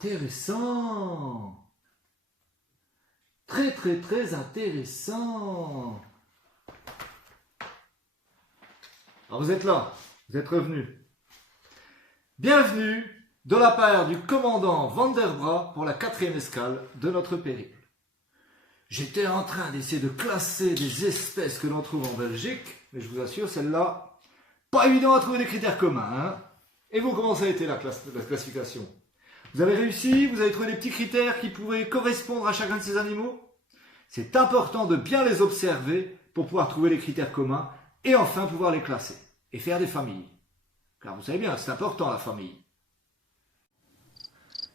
Intéressant. Très très très intéressant. Alors vous êtes là, vous êtes revenus. Bienvenue de la part du commandant Vanderbra pour la 4e escale de notre périple. J'étais en train d'essayer de classer des espèces que l'on trouve en Belgique, mais je vous assure, celle-là, pas évident à trouver des critères communs. Hein. Et vous, comment ça a été la classification? Vous avez réussi? Vous avez trouvé des petits critères qui pouvaient correspondre à chacun de ces animaux? C'est important de bien les observer pour pouvoir trouver les critères communs et enfin pouvoir les classer et faire des familles. Car vous savez bien, c'est important la famille.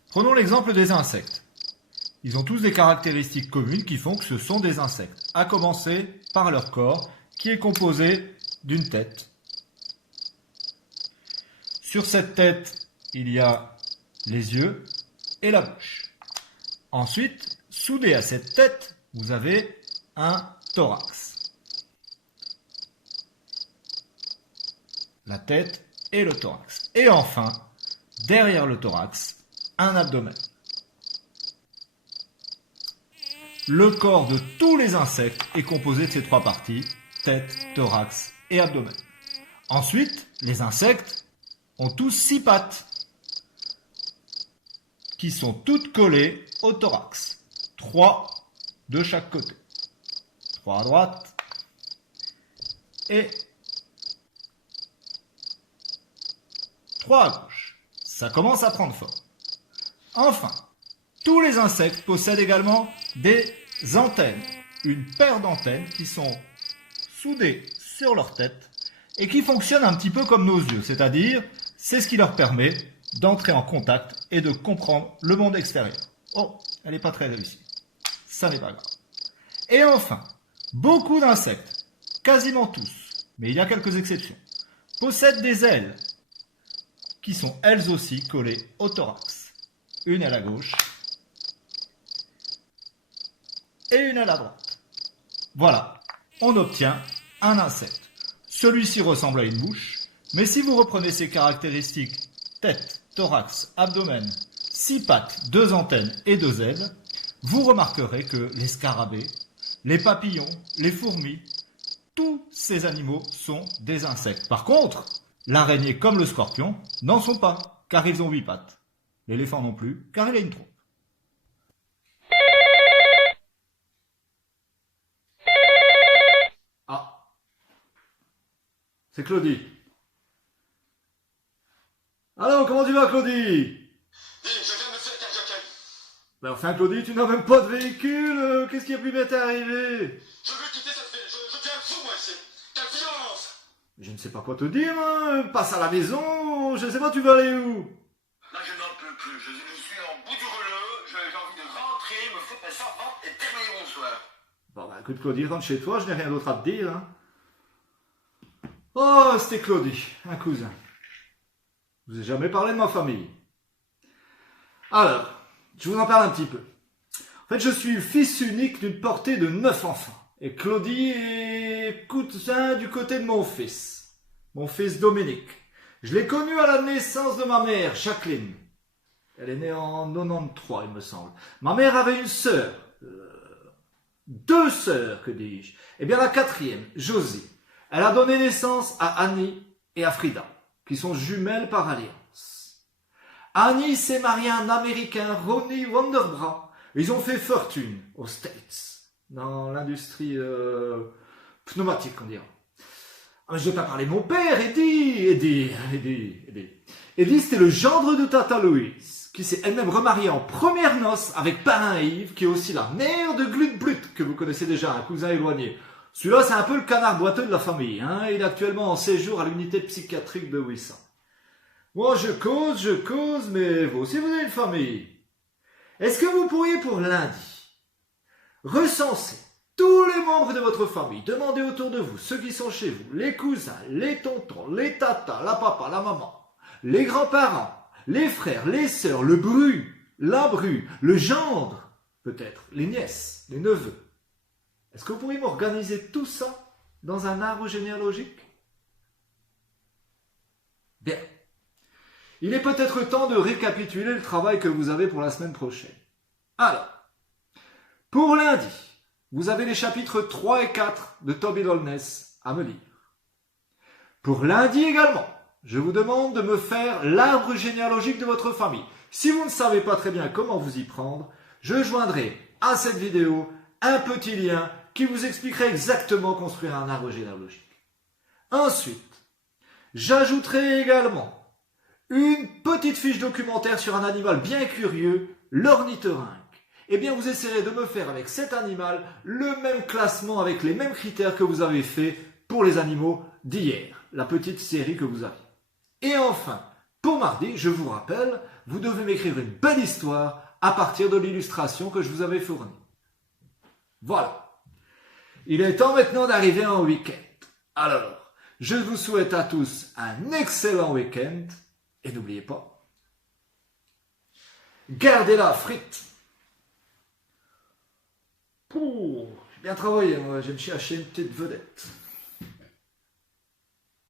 Prenons l'exemple des insectes. Ils ont tous des caractéristiques communes qui font que ce sont des insectes, à commencer par leur corps qui est composé d'une tête. Sur cette tête, il y a les yeux et la bouche. Ensuite, soudé à cette tête, vous avez un thorax. La tête et le thorax. Et enfin, derrière le thorax, un abdomen. Le corps de tous les insectes est composé de ces trois parties, tête, thorax et abdomen. Ensuite, les insectes ont tous 6 pattes qui sont toutes collées au thorax. 3 de chaque côté. 3 à droite et 3 à gauche. Ça commence à prendre forme. Enfin, tous les insectes possèdent également des antennes. Une paire d'antennes qui sont soudées sur leur tête et qui fonctionnent un petit peu comme nos yeux. C'est-à-dire, c'est ce qui leur permet d'entrer en contact et de comprendre le monde extérieur. Oh, elle n'est pas très réussie. Ça n'est pas grave. Et enfin, beaucoup d'insectes, quasiment tous, mais il y a quelques exceptions, possèdent des ailes qui sont elles aussi collées au thorax. Une à la gauche et une à la droite. Voilà, on obtient un insecte. Celui-ci ressemble à une bouche, mais si vous reprenez ses caractéristiques, tête, thorax, abdomen, 6 pattes, 2 antennes et 2 ailes, vous remarquerez que les scarabées, les papillons, les fourmis, tous ces animaux sont des insectes. Par contre, l'araignée comme le scorpion n'en sont pas, car ils ont 8 pattes. L'éléphant non plus, car il a une trompe. Ah, c'est Claudie. Alors, comment tu vas, Claudie? Je viens de me faire cardiaque. Ben enfin, Claudie, tu n'as même pas de véhicule. Qu'est-ce qui a pu m'être arrivé? Je veux quitter cette ville. Je deviens fou, moi, ici. Quelle violence! Je ne sais pas quoi te dire, hein. Passe à la maison. Je ne sais pas, tu vas aller où? Là, je n'en peux plus. Je suis en bout du rouleau. J'ai envie de rentrer, me foutre ma servante et terminer mon soir. Bon, ben écoute, Claudie, rentre chez toi. Je n'ai rien d'autre à te dire, hein. Oh, c'était Claudie, un cousin. Je vous ai jamais parlé de ma famille. Alors, je vous en parle un petit peu. En fait, je suis fils unique d'une portée de 9 enfants. Et Claudie est cousin du côté de mon fils Dominique. Je l'ai connu à la naissance de ma mère, Jacqueline. Elle est née en 93, il me semble. Ma mère avait une sœur. 2 sœurs, que dis-je. Eh bien, la 4e, Josie. Elle a donné naissance à Annie et à Frida, qui sont jumelles par alliance. Annie s'est mariée à un Américain, Ronnie Vanderbra. Ils ont fait fortune aux States, dans l'industrie pneumatique, on dira. Ah, je vais pas parler de mon père, Eddie, c'était le gendre de Tata Louise, qui s'est elle-même remariée en première noces avec parrain Yves, qui est aussi la mère de Glutblut, que vous connaissez déjà, un cousin éloigné. Celui-là, c'est un peu le canard boiteux de la famille. Hein. Il est actuellement en séjour à l'unité psychiatrique de Wissant. Moi, je cause, mais vous aussi, vous avez une famille. Est-ce que vous pourriez, pour lundi, recenser tous les membres de votre famille, demander autour de vous, ceux qui sont chez vous, les cousins, les tontons, les tatas, la papa, la maman, les grands-parents, les frères, les sœurs, le bru, la bru, le gendre, peut-être, les nièces, les neveux. Est-ce que vous pourriez m'organiser tout ça dans un arbre généalogique? Bien. il est peut-être temps de récapituler le travail que vous avez pour la semaine prochaine. Alors, pour lundi, vous avez les chapitres 3 et 4 de Toby Dolness à me lire. Pour lundi également, je vous demande de me faire l'arbre généalogique de votre famille. Si vous ne savez pas très bien comment vous y prendre, je joindrai à cette vidéo un petit lien qui vous expliquerait exactement construire un arbre généalogique. Ensuite, j'ajouterai également une petite fiche documentaire sur un animal bien curieux, l'ornithorynque. Eh bien, vous essaierez de me faire avec cet animal le même classement avec les mêmes critères que vous avez fait pour les animaux d'hier, la petite série que vous avez. Et enfin, pour mardi, je vous rappelle, vous devez m'écrire une belle histoire à partir de l'illustration que je vous avais fournie. Voilà. Il est temps maintenant d'arriver en week-end. Alors, je vous souhaite à tous un excellent week-end et n'oubliez pas, gardez la frite. Pouh, j'ai bien travaillé, moi, je me suis acheté une petite vedette.